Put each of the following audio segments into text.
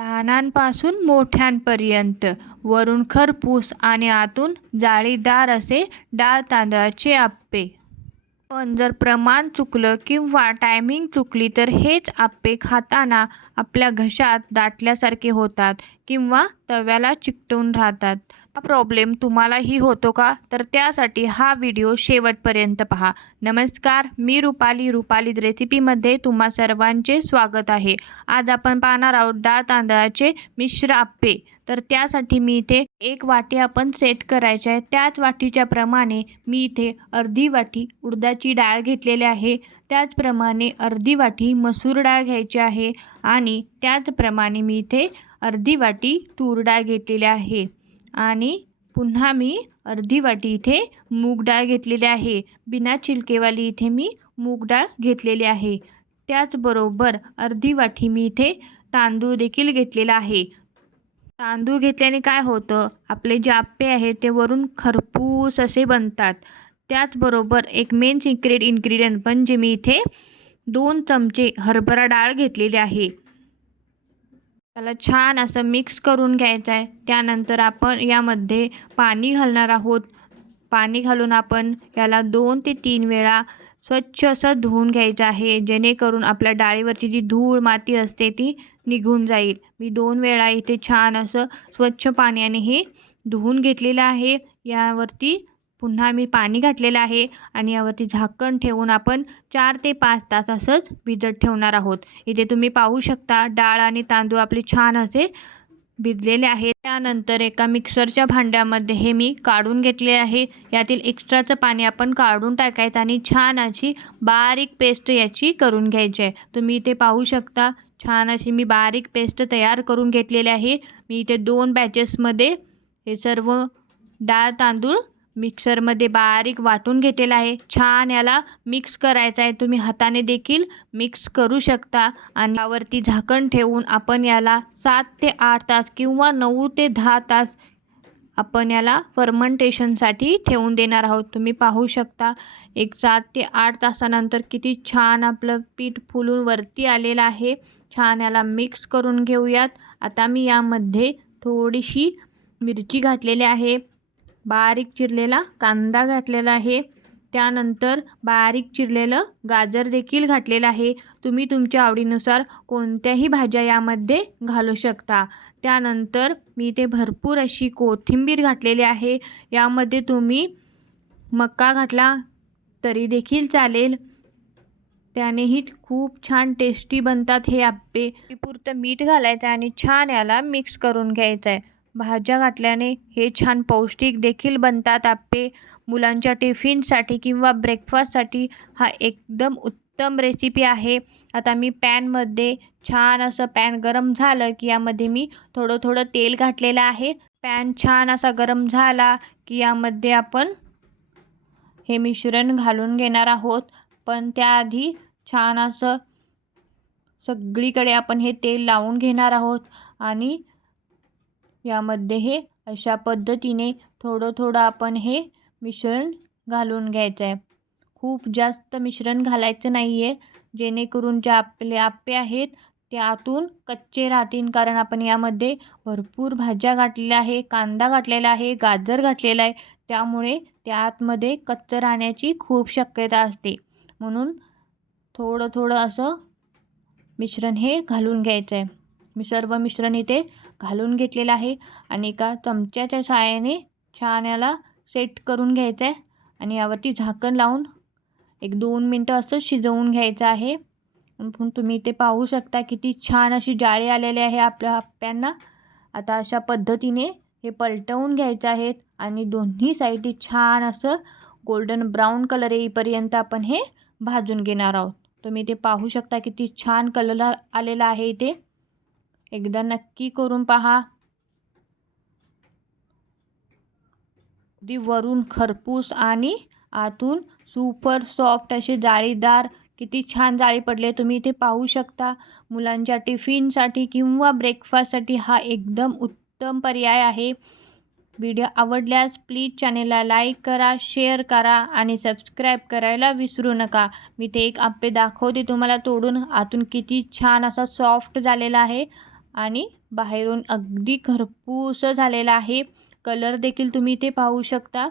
लहानांपासून मोठ्यांपर्यंत वरून खरपूस आणि आतून जाळीदार असे डाळ तांदळाचे आप्पे. पण जर प्रमाण चुकलं किंवा टायमिंग चुकली तर हेच आप्पे खाताना आपल्या घशात दाटल्यासारखे होतात किंवा तव्याला चिकटून राहतात. हा प्रॉब्लेम तुम्हालाही होतो का? तर त्यासाठी हा व्हिडिओ शेवटपर्यंत पहा. नमस्कार, मी रुपाली रेसिपीमध्ये तुम्हा सर्वांचे स्वागत आहे. आज आपण पाहणार आहोत डाळ तांदळाचे मिश्र आप्पे. तर त्यासाठी मी इथे 1 वाटी आपण सेट करायचे आहे. त्याच वाटीच्या प्रमाणे मी इथे अर्धी वाटी उडदाची डाळ घेतलेली आहे. त्याचप्रमाणे अर्धी वाटी मसूर डाळ घ्यायची आहे आणि त्याचप्रमाणे मी इथे अर्धी वाटी तूर डाळ घेतलेली आहे आणि पुन्हा मी अर्धी वाटी इथे मूग डाळ घेतलेली आहे. बिना छिलकेवाली इथे मी मूग डाळ घेतलेली आहे. त्याचबरोबर अर्धी वाटी मी इथे तांदूळ देखील घेतलेला आहे. तांदूळ घेतल्याने काय होतं, आपले जे आप्पे आहेत ते वरून खरपूस असे बनतात. त्याचबरोबर एक मेन सिक्रेट इन्ग्रेडियंट म्हणजे मी इथे 2 चमचे हरभरा डाळ घेतलेली आहे. त्याला छान असं मिक्स करून घ्यायचं आहे. त्यानंतर आपण यामध्ये पाणी घालणार आहोत. पाणी घालून आपण याला 2 ते 3 वेळा स्वच्छ असं धुवून घ्यायचं आहे, जेणेकरून आपल्या डाळीवरची जी धूळ माती असते ती निघून जाईल. मी 2 वेळा इथे छान असं स्वच्छ पाण्याने हे धुवून घेतलेलं आहे. यावरती पुन्हा मी पाणी घातलेलं आहे आणि यावरती झाकण ठेवून आपण 4 ते 5 तास असंच भिजत ठेवणार आहोत. इथे तुम्ही पाहू शकता डाळ आणि तांदूळ आपले छान असे भिजलेले आहेत. त्यानंतर एका मिक्सरच्या भांड्यामध्ये हे मी काढून घेतले आहे. यातील एक्स्ट्राचं पाणी आपण काढून टाकायचं आणि छान अशी बारीक पेस्ट याची करून घ्यायची आहे. तुम्ही इथे पाहू शकता छान अशी मी बारीक पेस्ट तयार करून घेतलेली आहे. मी इथे 2 बॅचेसमध्ये हे सर्व डाळ तांदूळ मिक्सरमध्ये बारीक वाटून घेतलेला आहे. छान याला मिक्स करायचं आहे. तुम्ही हाताने देखील मिक्स करू शकता आणि यावरती झाकण ठेवून आपण याला 7 ते 8 तास किंवा 9 ते 10 तास आपण याला फर्मेंटेशनसाठी ठेवून देणार आहोत. तुम्ही पाहू शकता एक 7 ते 8 तासानंतर किती छान आपलं पीठ फुलून वरती आलेलं आहे. छान याला मिक्स करून घेऊयात. आता मी यामध्ये थोडीशी मिरची घातलेली आहे. बारीक चिरलेला कांदा घातलेला आहे. त्यानंतर बारीक चिरलेलं गाजर देखील घातलेलं आहे. तुम्ही तुमच्या आवडीनुसार कोणत्याही भाज्या यामध्ये घालू शकता. त्यानंतर मी इथे भरपूर अशी कोथिंबीर घातलेली आहे. यामध्ये तुम्ही मका घातला तरी देखील चालेल. त्यानेही खूप छान टेस्टी बनतात हे आप्पे. पुरतं मीठ घालायचं आणि छान याला मिक्स करून घ्यायचं आहे. भाज्या घातल्याने हे छान पौष्टिक देखील बनतात आप्पे. मुलांच्या टिफिनसाठी किंवा ब्रेकफास्टसाठी हा एकदम उत्तम रेसिपी आहे. आता मी पॅनमध्ये छान असं पॅन गरम झालं की यामध्ये मी थोडं तेल घातलेलं आहे. पॅन छान असा गरम झाला की यामध्ये आपण हे मिश्रण घालून घेणार आहोत. पण त्याआधी छान असं सगळीकडे आपण हे तेल लावून घेणार आहोत आणि यामध्ये हे अशा पद्धतीने थोडं आपण हे मिश्रण घालून घ्यायचं आहे. खूप जास्त मिश्रण घालायचं नाही आहे, जेणेकरून जे आपले आप्पे आहेत ते आतून कच्चे राहतील. कारण आपण यामध्ये भरपूर भाज्या घातलेल्या आहे, कांदा घातलेला आहे, गाजर घातलेला आहे. त्यामुळे त्या आतमध्ये कच्चं राहण्याची खूप शक्यता असते. म्हणून थोडं असं मिश्रण हे घालून घ्यायचं आहे. मी सर्व मिश्रण इथे घालून घेतलेलं आहे आणि एका चमच्याच्या सहाय्याने छान याला सेट करून घ्यायचं आहे आणि यावरती झाकण लावून 1-2 मिनटं असं शिजवून घ्यायचं आहे. तुम्ही इथे पाहू शकता किती छान अशी जाळी आलेली आहे आपल्या आप्प्यांना. आता अशा पद्धतीने हे पलटवून घ्यायचं आहे आणि दोन्ही साईडनी छान असं गोल्डन ब्राऊन कलर येईपर्यंत आपण हे भाजून घेणार आहोत. तुम्ही इथे पाहू शकता किती छान कलर आलेला आहे इथे. एकदा नक्की करून पहा. अगदी वरून खरपूस आणि आतून सुपर सॉफ्ट असे जाळीदार किती छान जाळी पडले तुम्ही इथे पाहू शकता. मुलांच्या टिफिनसाठी किंवा ब्रेकफास्टसाठी हा एकदम उत्तम पर्याय आहे. व्हिडिओ आवडल्यास प्लीज चॅनेलला लाईक करा, शेअर करा आणि सबस्क्राईब करायला विसरू नका. मी ते एक आप्पे दाखवते तुम्हाला तोडून. आतून किती छान असा सॉफ्ट झालेला आहे आणि बाहेरून अगदी खरपूस झालेला आहे. कलर देखील तुम्ही इथे पाहू शकता.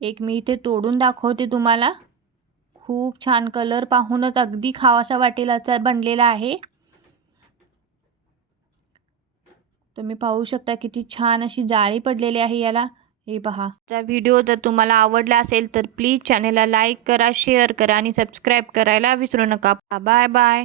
एक मी इथे तोडून दाखवते तुम्हाला. खूप छान, कलर पाहूनच अगदी खावासा वाटेल असा बनलेला आहे. तुम्ही पाहू शकता किती छान अशी जाळी पडलेली आहे याला. हे पहा. हा व्हिडिओ जर तुम्हाला आवडला असेल तर प्लीज चॅनलला लाईक करा, शेअर करा आणि सबस्क्राईब करायला विसरू नका. Bye bye.